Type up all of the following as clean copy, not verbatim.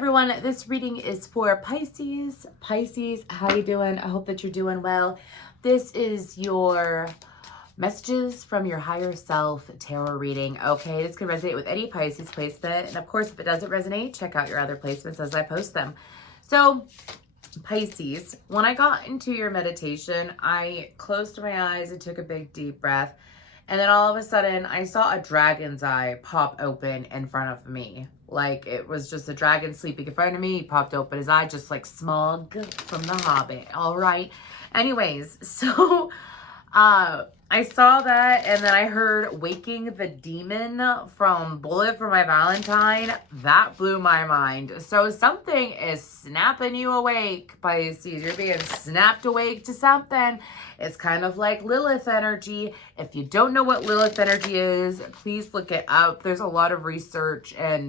everyone. This reading is for Pisces. Pisces, how you doing? I hope that you're doing well. This is your messages from your higher self tarot reading. Okay, this can resonate with any Pisces placement. And of course, if it doesn't resonate, check out your other placements as I post them. So, Pisces, when I got into your meditation, I closed my eyes and took a big deep breath. And then all of a sudden, I saw a dragon's eye pop open in front of me. Like it was just a dragon sleeping in front of me. He popped open his eye just like Smaug from The Hobbit. All right. Anyways, so I saw that, and then I heard Waking the Demon from Bullet for My Valentine. That blew my mind. So something is snapping you awake, Pisces. You're being snapped awake to something. It's kind of like Lilith energy. If you don't know what Lilith energy is, please look it up. There's a lot of research and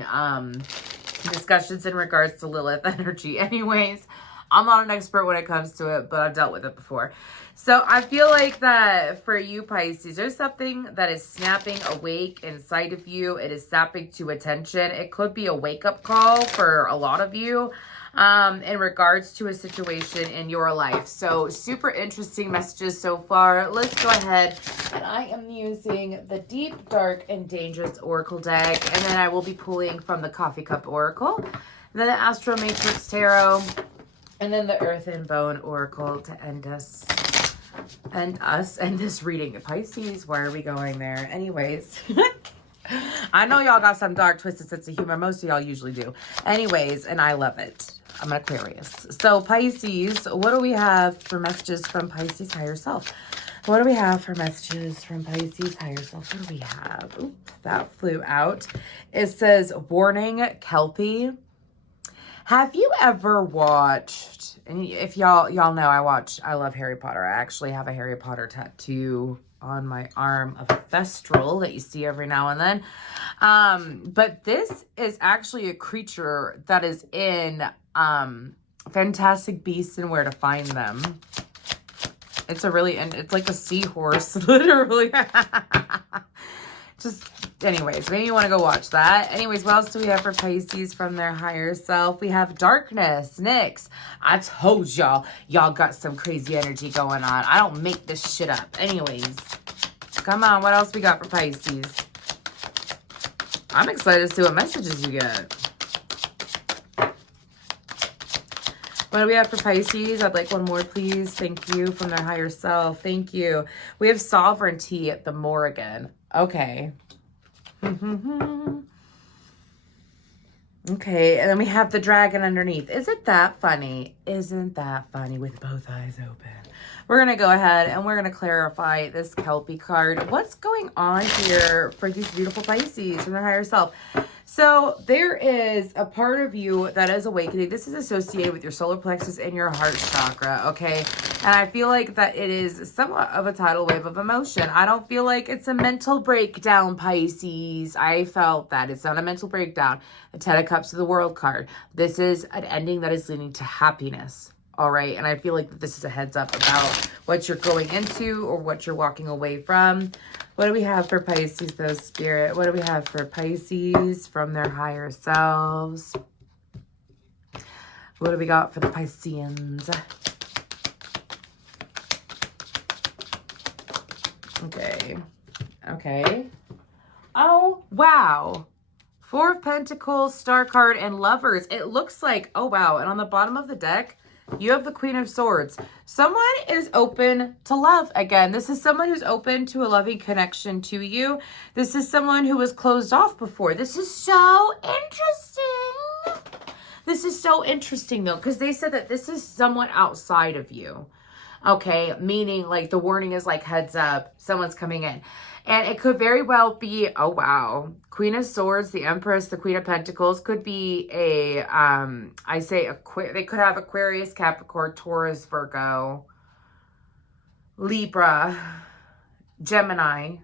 discussions in regards to Lilith energy. Anyways, I'm not an expert when it comes to it, but I've dealt with it before. So I feel like that for you, Pisces, there's something that is snapping awake inside of you. It is snapping to attention. It could be a wake-up call for a lot of you in regards to a situation in your life. So super interesting messages so far. Let's go ahead. And I am using the Deep, Dark, and Dangerous Oracle deck. And then I will be pulling from the Coffee Cup Oracle. And then the Astro Matrix Tarot. And then the Earth and Bone Oracle to end us. And this reading. Pisces, why are we going there? Anyways, I know y'all got some dark, twisted sense of humor. Most of y'all usually do. Anyways, and I love it. I'm an Aquarius. So Pisces, what do we have for messages from Pisces higher self? What do we have for messages from Pisces higher self? What do we have? Oop, that flew out. It says, warning, Kelpie. Have you ever watched, and if y'all know, I love Harry Potter. I actually have a Harry Potter tattoo on my arm of a Thestral that you see every now and then. But this is actually a creature that is in Fantastic Beasts and Where to Find Them. It's like a seahorse, literally. Just, anyways, maybe you want to go watch that. Anyways, what else do we have for Pisces from their higher self? We have darkness, Nyx. I told y'all got some crazy energy going on. I don't make this shit up. Anyways, come on, what else we got for Pisces? I'm excited to see what messages you get. What do we have for Pisces? I'd like one more, please. Thank you, from their higher self. Thank you. We have sovereignty at the Morrigan. Okay. Okay, and then we have the dragon underneath. Isn't that funny? Isn't that funny with both eyes open? We're going to go ahead and we're going to clarify this Kelpie card. What's going on here for these beautiful Pisces from their higher self? So there is a part of you that is awakening. This is associated with your solar plexus and your heart chakra, okay? And I feel like that it is somewhat of a tidal wave of emotion. I don't feel like it's a mental breakdown, Pisces. I felt that. It's not a mental breakdown. The Ten of Cups of the World card. This is an ending that is leading to happiness, all right? And I feel like this is a heads up about what you're going into or what you're walking away from. What do we have for Pisces, though, Spirit? What do we have for Pisces from their higher selves? What do we got for the Pisceans? Okay. Oh, wow. Four of Pentacles, Star card, and Lovers. It looks like, oh, wow. And on the bottom of the deck, you have the Queen of Swords. Someone is open to love again. This is someone who's open to a loving connection to you. This is someone who was closed off before. This is so interesting. This is so interesting, though, because they said that this is someone outside of you. Okay, meaning like the warning is like heads up, someone's coming in. And it could very well be, oh wow, Queen of Swords, the Empress, the Queen of Pentacles could be a, they could have Aquarius, Capricorn, Taurus, Virgo, Libra, Gemini.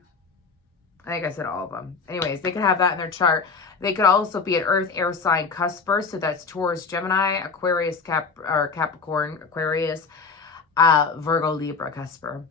I think I said all of them. Anyways, they could have that in their chart. They could also be an Earth, air sign cusper. So that's Taurus, Gemini, Aquarius, Capricorn, Aquarius, Virgo, Libra, cusper.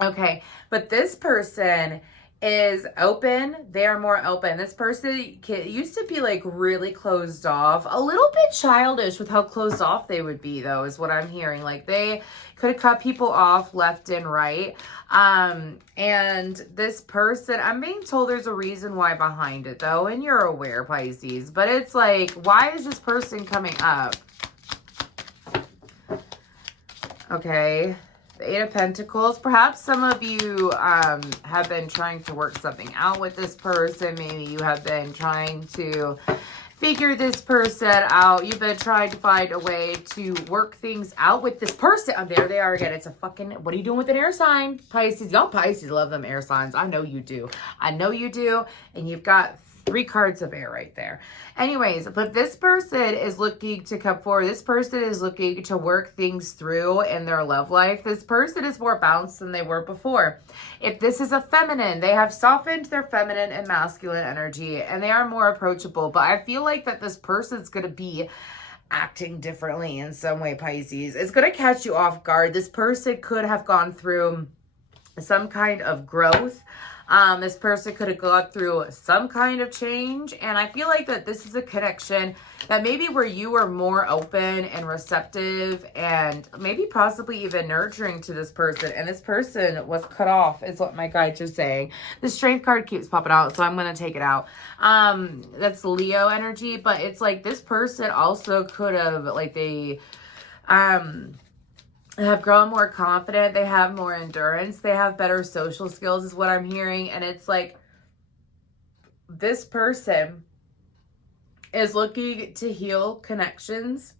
Okay, but this person is open. They are more open. This person used to be like really closed off, a little bit childish with how closed off they would be, though, is what I'm hearing. Like they could cut people off left and right. And this person, I'm being told there's a reason why behind it, though, and you're aware, Pisces, but it's like, why is this person coming up? Okay. The Eight of Pentacles. Perhaps some of you have been trying to work something out with this person. Maybe you have been trying to figure this person out. You've been trying to find a way to work things out with this person. Oh, there they are again. It's a fucking, what are you doing with an air sign? Pisces. Y'all Pisces love them air signs. I know you do. I know you do. And you've got 3 cards of air right there. Anyways, but this person is looking to come forward. This person is looking to work things through in their love life. This person is more balanced than they were before. If this is a feminine, they have softened their feminine and masculine energy and they are more approachable. But I feel like that this person's going to be acting differently in some way, Pisces. It's going to catch you off guard. This person could have gone through some kind of growth. This person could have gone through some kind of change. And I feel like that this is a connection that maybe where you are more open and receptive and maybe possibly even nurturing to this person. And this person was cut off is what my guides are saying. The Strength card keeps popping out, so I'm going to take it out. That's Leo energy, but it's like this person also could have, like they, have grown more confident. They have more endurance. They have better social skills is what I'm hearing. And it's like this person is looking to heal connections,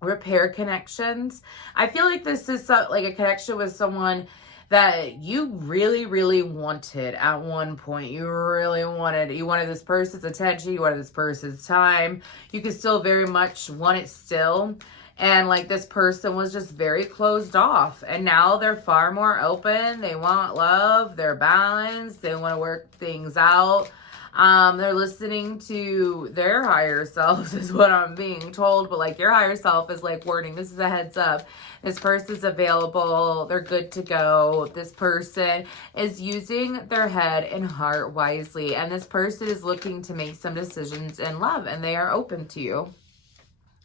repair connections. I feel like this is like a connection with someone that you really, really wanted at one point. You really wanted, you wanted this person's attention. You wanted this person's time. You could still very much want it still. And like this person was just very closed off. And now they're far more open. They want love. They're balanced. They want to work things out. They're listening to their higher selves is what I'm being told. But like your higher self is like warning. This is a heads up. This person's available. They're good to go. This person is using their head and heart wisely. And this person is looking to make some decisions in love. And they are open to you.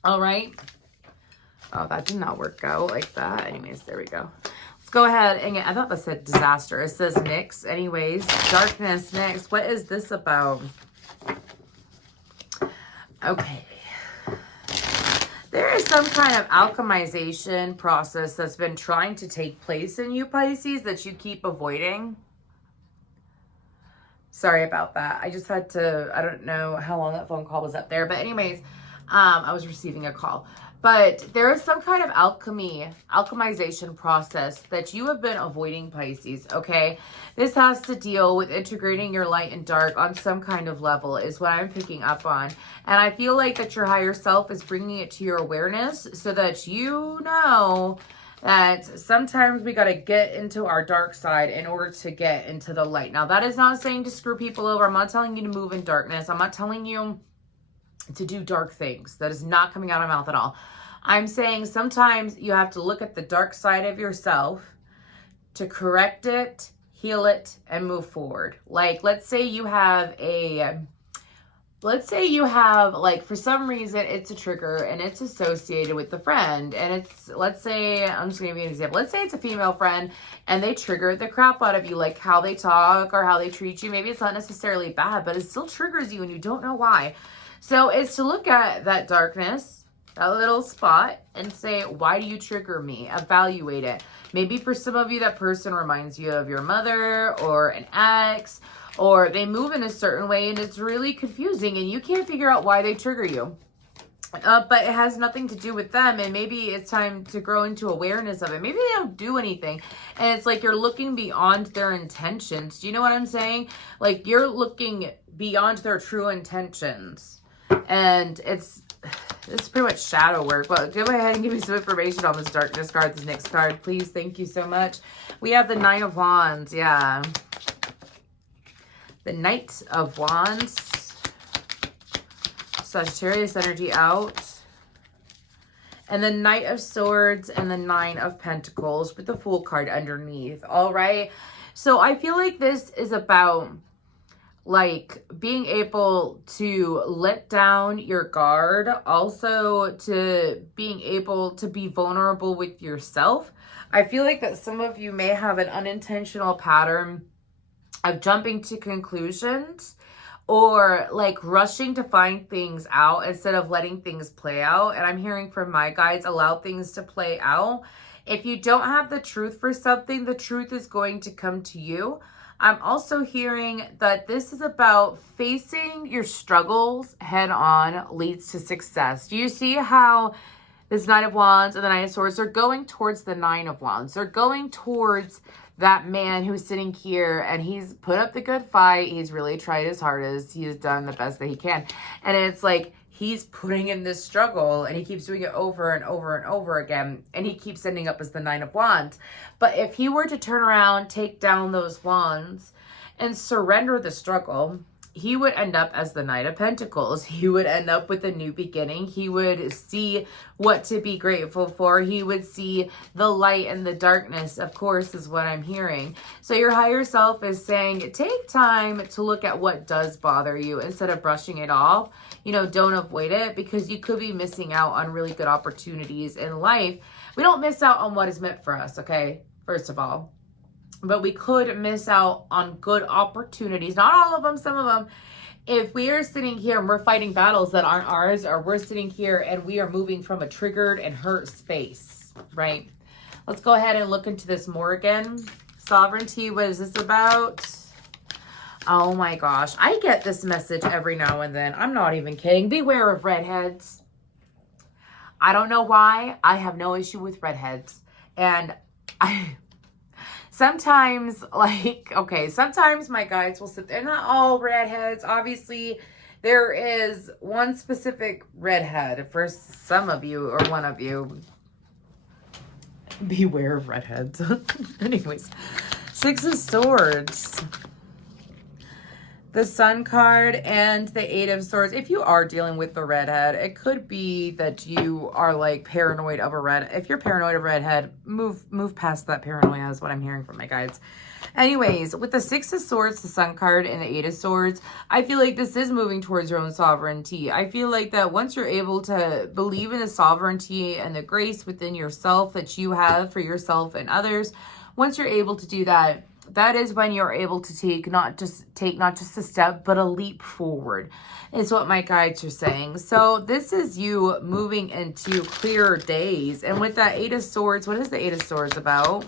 All right. Oh, that did not work out like that. Anyways, there we go. Let's go ahead and get, I thought that said disaster. It says Nyx. Anyways, darkness next. What is this about? Okay. There is some kind of alchemization process that's been trying to take place in you, Pisces, that you keep avoiding. Sorry about that. I just had to, I don't know how long that phone call was up there. But anyways, I was receiving a call. But there is some kind of alchemization process that you have been avoiding, Pisces, okay? This has to deal with integrating your light and dark on some kind of level is what I'm picking up on. And I feel like that your higher self is bringing it to your awareness so that you know that sometimes we got to get into our dark side in order to get into the light. Now, that is not saying to screw people over. I'm not telling you to move in darkness. I'm not telling you to do dark things. That is not coming out of my mouth at all. I'm saying sometimes you have to look at the dark side of yourself to correct it, heal it, and move forward. Like, let's say you have like, for some reason, it's a trigger and it's associated with the friend. And it's, let's say, I'm just going to give you an example. Let's say it's a female friend and they trigger the crap out of you, like how they talk or how they treat you. Maybe it's not necessarily bad, but it still triggers you and you don't know why. So it's to look at that darkness, that little spot, and say, why do you trigger me? Evaluate it. Maybe for some of you, that person reminds you of your mother or an ex, or they move in a certain way and it's really confusing and you can't figure out why they trigger you. But it has nothing to do with them, and maybe it's time to grow into awareness of it. Maybe they don't do anything, and it's like you're looking beyond their intentions. Do you know what I'm saying? Like you're looking beyond their true intentions. And it's pretty much shadow work. But go ahead and give me some information on this darkness card, this next card, please. Thank you so much. We have the Knight of Wands. Yeah. The Knight of Wands. Sagittarius energy out. And the Knight of Swords and the Nine of Pentacles with the Fool card underneath. All right. So I feel like this is about like being able to let down your guard, also to being able to be vulnerable with yourself. I feel like that some of you may have an unintentional pattern of jumping to conclusions or like rushing to find things out instead of letting things play out. And I'm hearing from my guides, allow things to play out. If you don't have the truth for something, the truth is going to come to you. I'm also hearing that this is about facing your struggles head on leads to success. Do you see how this Knight of Wands and the Knight of Swords are going towards the Nine of Wands? They're going towards that man who's sitting here and he's put up the good fight. He's really tried his hardest. He's done the best that he can. And it's like he's putting in this struggle and he keeps doing it over and over and over again. And he keeps ending up as the Nine of Wands. But if he were to turn around, take down those wands and surrender the struggle, he would end up as the Knight of Pentacles. He would end up with a new beginning. He would see what to be grateful for. He would see the light and the darkness, of course, is what I'm hearing. So your higher self is saying, take time to look at what does bother you instead of brushing it off. You know, don't avoid it because you could be missing out on really good opportunities in life. We don't miss out on what is meant for us, okay? First of all. But we could miss out on good opportunities. Not all of them, some of them. If we are sitting here and we're fighting battles that aren't ours, or we're sitting here and we are moving from a triggered and hurt space, right? Let's go ahead and look into this more again. Sovereignty, what is this about? Oh my gosh. I get this message every now and then. I'm not even kidding. Beware of redheads. I don't know why. I have no issue with redheads. And sometimes, like, okay, sometimes my guides will sit there. Not all redheads. Obviously, there is one specific redhead for some of you or one of you. Beware of redheads. Anyways, Six of Swords. The Sun card and the Eight of Swords. If you are dealing with the redhead, it could be that you are like paranoid of a red. If you're paranoid of redhead, move past that paranoia is what I'm hearing from my guides. Anyways, with the Six of Swords, the Sun card, and the Eight of Swords, I feel like this is moving towards your own sovereignty. I feel like that once you're able to believe in the sovereignty and the grace within yourself that you have for yourself and others, once you're able to do that, that is when you're able to take not just a step, but a leap forward, is what my guides are saying. So this is you moving into clearer days. And with that Eight of Swords, what is the Eight of Swords about?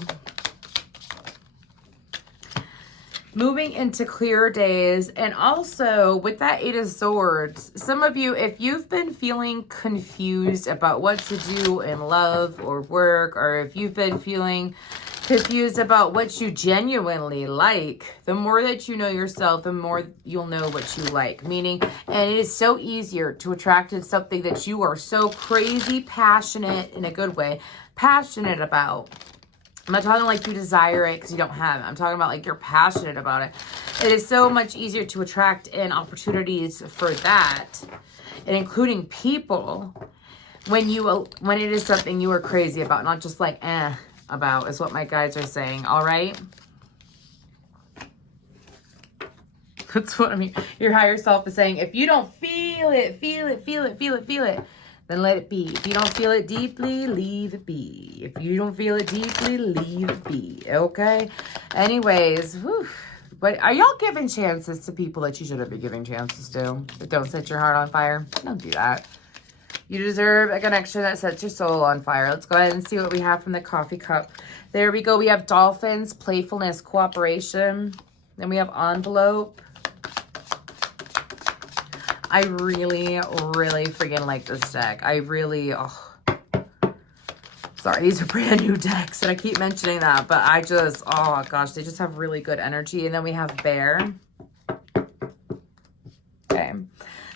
Moving into clearer days. And also with that Eight of Swords, some of you, if you've been feeling confused about what to do in love or work, or if you've been feeling confused about what you genuinely like, the more that you know yourself, the more you'll know what you like. Meaning, and it is so easier to attract to something that you are so crazy passionate, in a good way, passionate about. I'm not talking like you desire it because you don't have it. I'm talking about like you're passionate about it. It is so much easier to attract in opportunities for that, and including people, when it is something you are crazy about, not just like about, is what my guides are saying. All right, that's what I mean. Your higher self is saying, if you don't feel it, then let it be. If you don't feel it deeply, leave it be. If you don't feel it deeply, leave it be. Okay? Anyways, whew. But are y'all giving chances to people that you shouldn't be giving chances to? That don't set your heart on fire? Don't do that. You deserve a connection that sets your soul on fire. Let's go ahead and see what we have from the coffee cup. There we go. We have dolphins, playfulness, cooperation. Then we have envelope. I really, really freaking like this deck. I really, sorry, these are brand new decks, and I keep mentioning that, but I just, oh gosh, they just have really good energy. And then we have bear. Okay.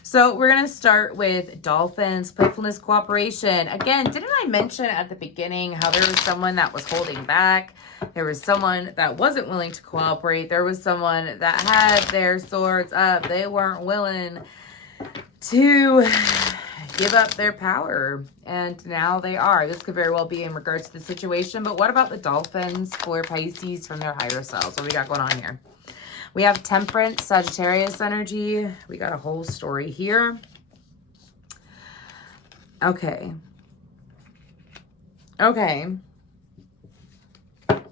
So we're going to start with dolphins, playfulness, cooperation. Again, didn't I mention at the beginning how there was someone that was holding back? There was someone that wasn't willing to cooperate. There was someone that had their swords up. They weren't willing to give up their power. And now they are. This could very well be in regards to the situation. But what about the dolphins for Pisces from their higher selves? What we got going on here? We have Temperance, Sagittarius energy. We got a whole story here. Okay. Okay.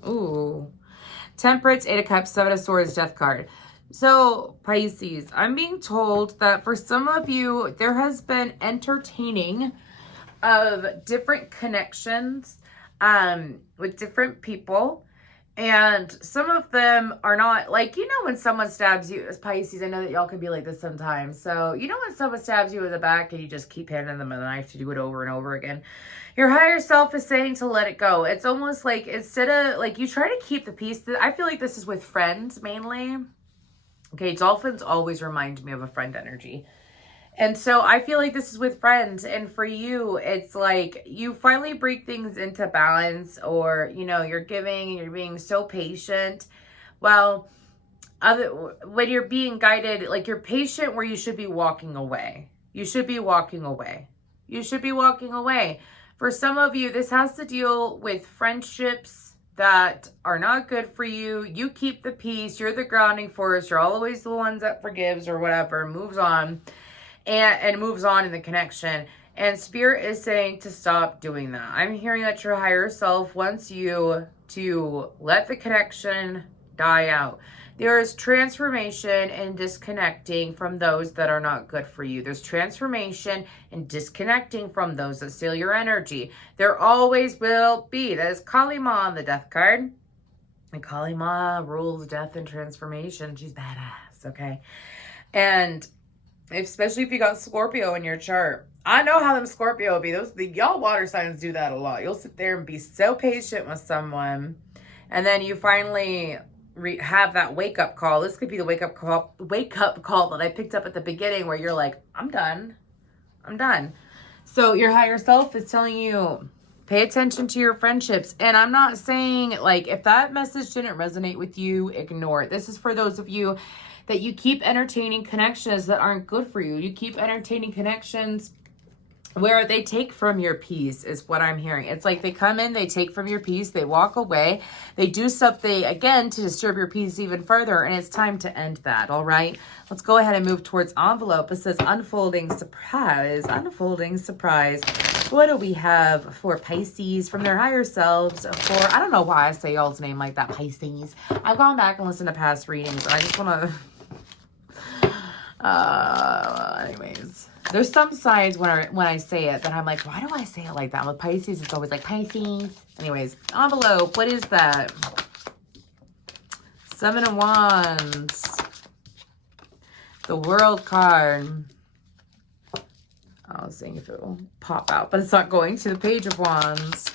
Ooh. Temperance, 8 of Cups, 7 of Swords, Death card. So, Pisces, I'm being told that for some of you, there has been entertaining of different connections with different people. And some of them are not, like, you know when someone stabs you, as Pisces, I know that y'all can be like this sometimes. So, you know when someone stabs you in the back and you just keep handing them a knife to do it over and over again? Your higher self is saying to let it go. It's almost like instead of, like, you try to keep the peace. I feel like this is with friends mainly. Okay, dolphins always remind me of a friend energy. And so I feel like this is with friends. And for you, it's like you finally bring things into balance, or, you know, you're giving and you're being so patient. Well, when you're being guided, like you're patient where you should be walking away. You should be walking away. You should be walking away. For some of you, this has to deal with friendships that are not good for you. You keep the peace. You're the grounding force. You're always the ones that forgives or whatever, moves on. And moves on in the connection. And Spirit is saying to stop doing that. I'm hearing that your higher self wants you to let the connection die out. There is transformation and disconnecting from those that are not good for you. There's transformation and disconnecting from those that steal your energy. There always will be. That is Kali Ma on the Death card. And Kali Ma rules death and transformation. She's badass, okay? And especially if you got Scorpio in your chart. I know how them Scorpio be. Y'all water signs do that a lot. You'll sit there and be so patient with someone, and then you finally have that wake-up call. This could be the wake-up call that I picked up at the beginning, where you're like, I'm done. I'm done. So your higher self is telling you, pay attention to your friendships. And I'm not saying, like, if that message didn't resonate with you, ignore it. This is for those of you that you keep entertaining connections that aren't good for you. You keep entertaining connections where they take from your peace, is what I'm hearing. It's like they come in, they take from your peace, they walk away, they do something, again, to disturb your peace even further, and it's time to end that, all right? Let's go ahead and move towards envelope. It says unfolding surprise, unfolding surprise. What do we have for Pisces from their higher selves? For, I don't know why I say y'all's name like that, Pisces. I've gone back and listened to past readings, and I just want to... anyways, there's some signs when I say it that I'm like, why do I say it like that? With Pisces, it's always like Pisces. Anyways, envelope, what is that? 7 of Wands. The World card. I was seeing if it will pop out, but it's not going to the Page of Wands.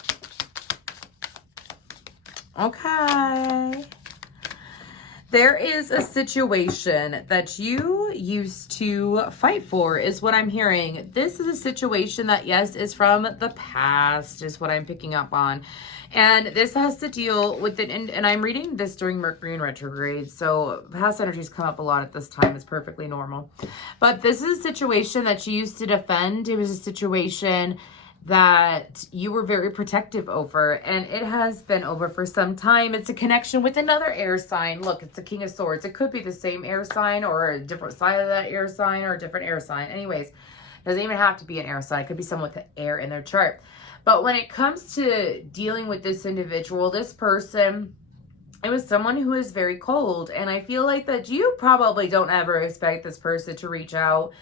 Okay. There is a situation that you used to fight for, is what I'm hearing. This is a situation that, yes, is from the past, is what I'm picking up on. And this has to deal with it. And I'm reading this during Mercury in retrograde. So past energies come up a lot at this time. It's perfectly normal. But this is a situation that you used to defend. It was a situation that you were very protective over, and it has been over for some time. It's a connection with another air sign. Look, it's the King of Swords. It could be the same air sign or a different side of that air sign or a different air sign. Anyways, doesn't even have to be an air sign. It could be someone with air in their chart. But when it comes to dealing with this individual, this person, it was someone who is very cold. And I feel like that you probably don't ever expect this person to reach out.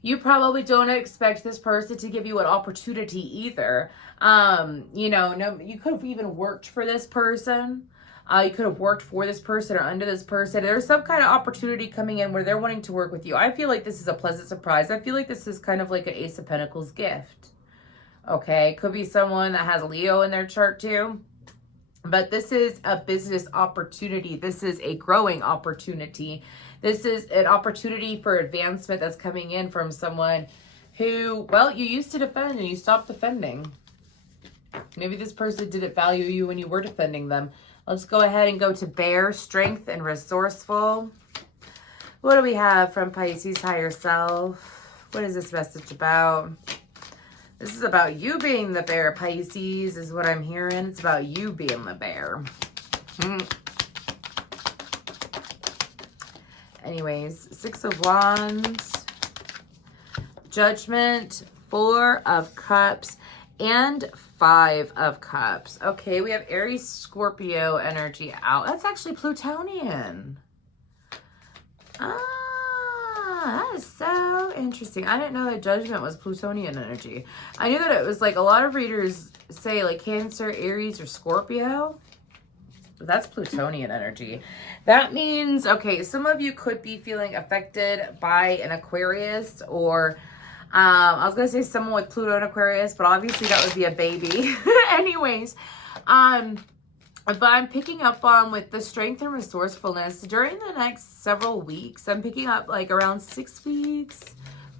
You probably don't expect this person to give you an opportunity either. You know, no, you could have even worked for this person. You could have worked for this person or under this person. There's some kind of opportunity coming in where they're wanting to work with you. I feel like this is a pleasant surprise. I feel like this is kind of like an Ace of Pentacles gift. Okay, could be someone that has Leo in their chart too. But this is a business opportunity. This is a growing opportunity. This is an opportunity for advancement that's coming in from someone who, well, you used to defend and you stopped defending. Maybe this person didn't value you when you were defending them. Let's go ahead and go to Bear, strength and resourceful. What do we have from Pisces higher self? What is this message about? This is about you being the bear, Pisces, is what I'm hearing. It's about you being the bear. Anyways, Six of Wands, Judgment, Four of Cups, and Five of Cups. Okay, we have Aries, Scorpio energy out. That's actually Plutonian. That is so interesting. I didn't know that Judgment was Plutonian energy. I knew that it was like a lot of readers say like Cancer, Aries, or Scorpio. That's Plutonian energy. That means, okay, some of you could be feeling affected by an Aquarius or, I was going to say someone with Pluto and Aquarius, but obviously that would be a baby. Anyways, but I'm picking up on with the strength and resourcefulness during the next several weeks. I'm picking up like around 6 weeks,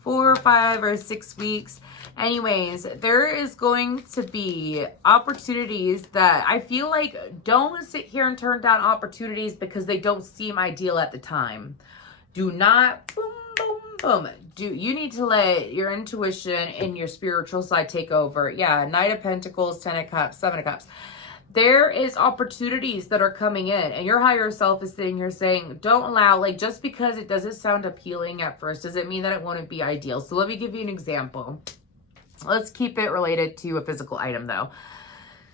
4, 5, or 6 weeks. Anyways, there is going to be opportunities that I feel like don't sit here and turn down opportunities because they don't seem ideal at the time. Do not boom, boom, boom. You need to let your intuition and your spiritual side take over. Yeah, Knight of Pentacles, 10 of Cups, 7 of Cups. There is opportunities that are coming in and your higher self is sitting here saying, don't allow, like just because it doesn't sound appealing at first, doesn't mean that it won't be ideal. So let me give you an example. Let's keep it related to a physical item though.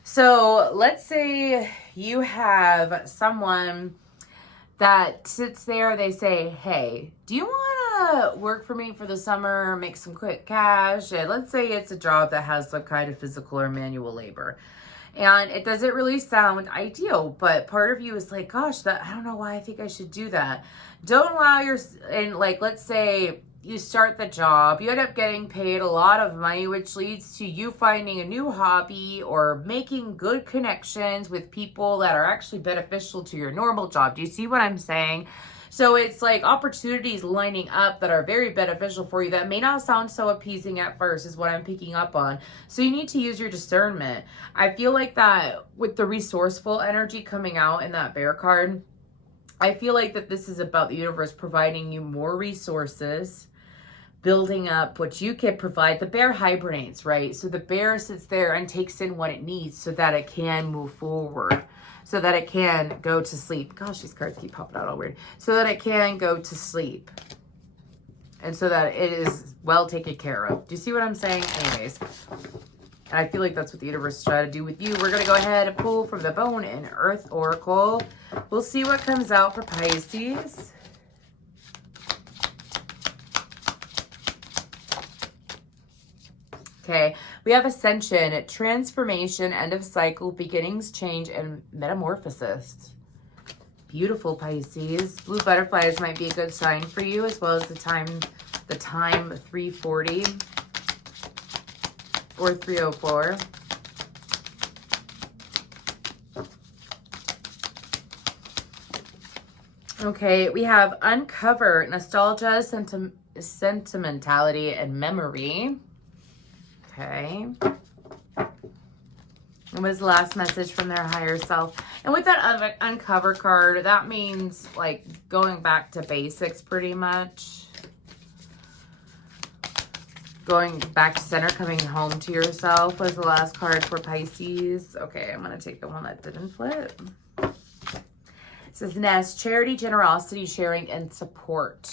So let's say you have someone that sits there, they say, hey, do you want to work for me for the summer, make some quick cash? And let's say it's a job that has some kind of physical or manual labor. And it doesn't really sound ideal, but part of you is like, gosh, I don't know why I think I should do that. Don't allow and like, let's say you start the job, you end up getting paid a lot of money, which leads to you finding a new hobby or making good connections with people that are actually beneficial to your normal job. Do you see what I'm saying? So it's like opportunities lining up that are very beneficial for you that may not sound so appeasing at first is what I'm picking up on. So you need to use your discernment. I feel like that with the resourceful energy coming out in that bear card, I feel like that this is about the universe providing you more resources, building up what you can provide. The bear hibernates, right? So the bear sits there and takes in what it needs so that it can move forward, so that it can go to sleep. Gosh, these cards keep popping out all weird. So that it can go to sleep. And so that it is well taken care of. Do you see what I'm saying? Anyways, and I feel like that's what the universe is trying to do with you. We're going to go ahead and pull from the Bone and Earth Oracle. We'll see what comes out for Pisces. Okay, we have Ascension, Transformation, End of Cycle, Beginnings, Change, and Metamorphosis. Beautiful, Pisces. Blue butterflies might be a good sign for you, as well as the time 340 or 304. Okay, we have Uncover, Nostalgia, Sentimentality, and Memory. Okay. What was the last message from their higher self? And with that Uncover card, that means like going back to basics pretty much. Going back to center, coming home to yourself was the last card for Pisces. Okay, I'm going to take the one that didn't flip. It says Nest, Charity, Generosity, Sharing, and Support.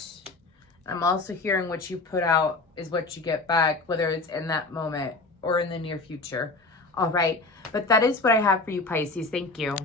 I'm also hearing what you put out is what you get back, whether it's in that moment or in the near future. All right. But that is what I have for you, Pisces. Thank you.